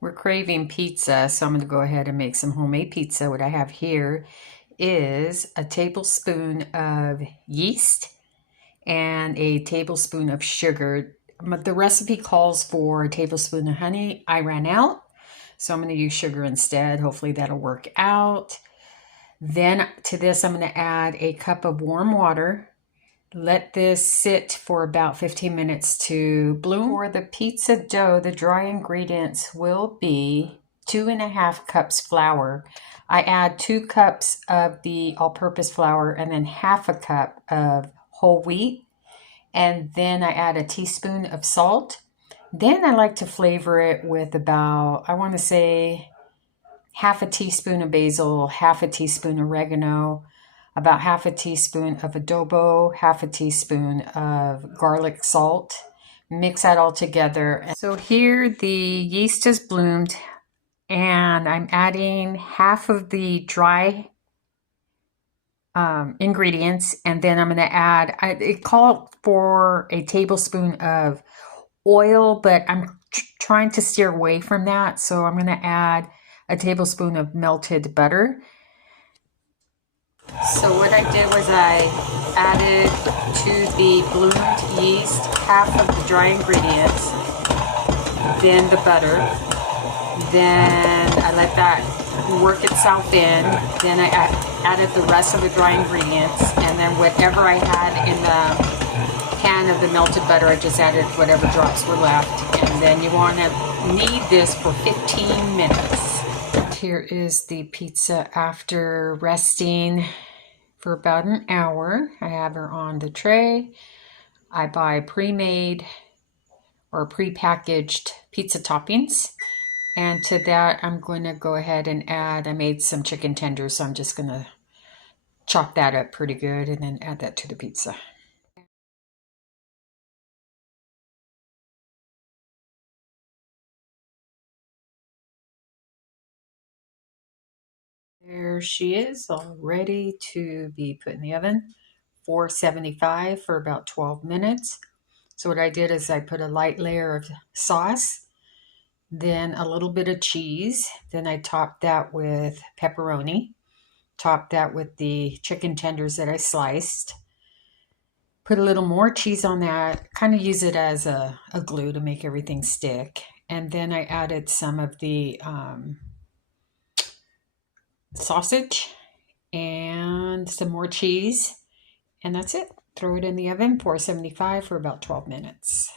We're craving pizza, so I'm going to go ahead and make some homemade pizza. What I have here is a tablespoon of yeast and a tablespoon of sugar. The recipe calls for a tablespoon of honey. I ran out, so I'm going to use sugar instead. Hopefully that'll work out. Then to this, I'm going to add a cup of warm water. Let this sit for about 15 minutes to bloom. For the pizza dough, the dry ingredients will be 2.5 cups flour. I add 2 cups of the all-purpose flour and then half a cup of whole wheat. And then I add a teaspoon of salt. Then I like to flavor it with about, I want to say, half a teaspoon of basil, half a teaspoon of oregano, about half a teaspoon of adobo, half a teaspoon of garlic salt. Mix that all together. So here the yeast has bloomed and I'm adding half of the dry ingredients, and then I'm going to add, it called for a tablespoon of oil, but I'm trying to steer away from that. So I'm going to add a tablespoon of melted butter. So what I did was I added to the bloomed yeast half of the dry ingredients, then the butter, then I let that work itself in, then I added the rest of the dry ingredients, and then whatever I had in the pan of the melted butter, I just added whatever drops were left, and then you want to knead this for 15 minutes. Here is the pizza after resting for about an hour. I have her on the tray. I buy pre-made or pre-packaged pizza toppings. And to that, I'm going to go ahead and add, I made some chicken tenders, so I'm just going to chop that up pretty good and then add that to the pizza. There she is, all ready to be put in the oven. 475 for about 12 minutes. So what I did is I put a light layer of sauce, then a little bit of cheese. Then I topped that with pepperoni, topped that with the chicken tenders that I sliced. Put a little more cheese on that, kind of use it as a glue to make everything stick. And then I added some of the sausage and some more cheese. And that's it. Throw it in the oven, 475 for about 12 minutes.